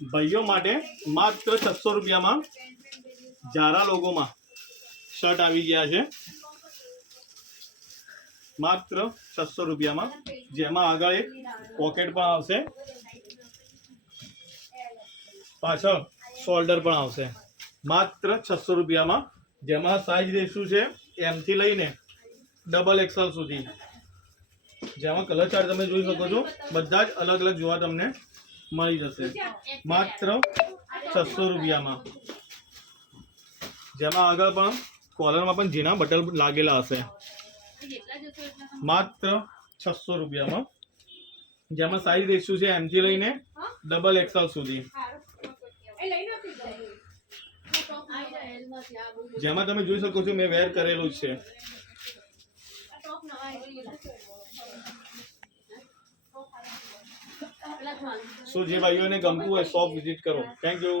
ભાઈઓ માટે માત્ર 600 રૂપિયામાં જારા લોગોમાં શર્ટ આવી ગયા છે, માત્ર 600 રૂપિયામાં, જેમાં આગળ એક પોકેટ પણ આવશે, પાછળ શોલ્ડર પણ આવશે, માત્ર 600 રૂપિયામાં, જેમાં સાઈઝ રેશિયો છે M થી લઈને XXL સુધી, જેમાં કલર ચાર્ટ તમે જોઈ શકો છો, બધા જ અલગ અલગ જોવા તમને મળી જશે, માત્ર 600 રૂપિયામાં, જેમાં આગળ પણ કોલરમાં પણ ઝીણા બટન લાગેલા હશે, માત્ર 600 રૂપિયામાં, જેમાં સાઈઝ રેશિયો છે M થી લઈને XXL સુધી, જેમાં તમે જોઈ શકો છો મેં વેર કરેલું છે। જે ભાઈઓને ગમતું હોય શોપ વિઝિટ કરો। Thank you.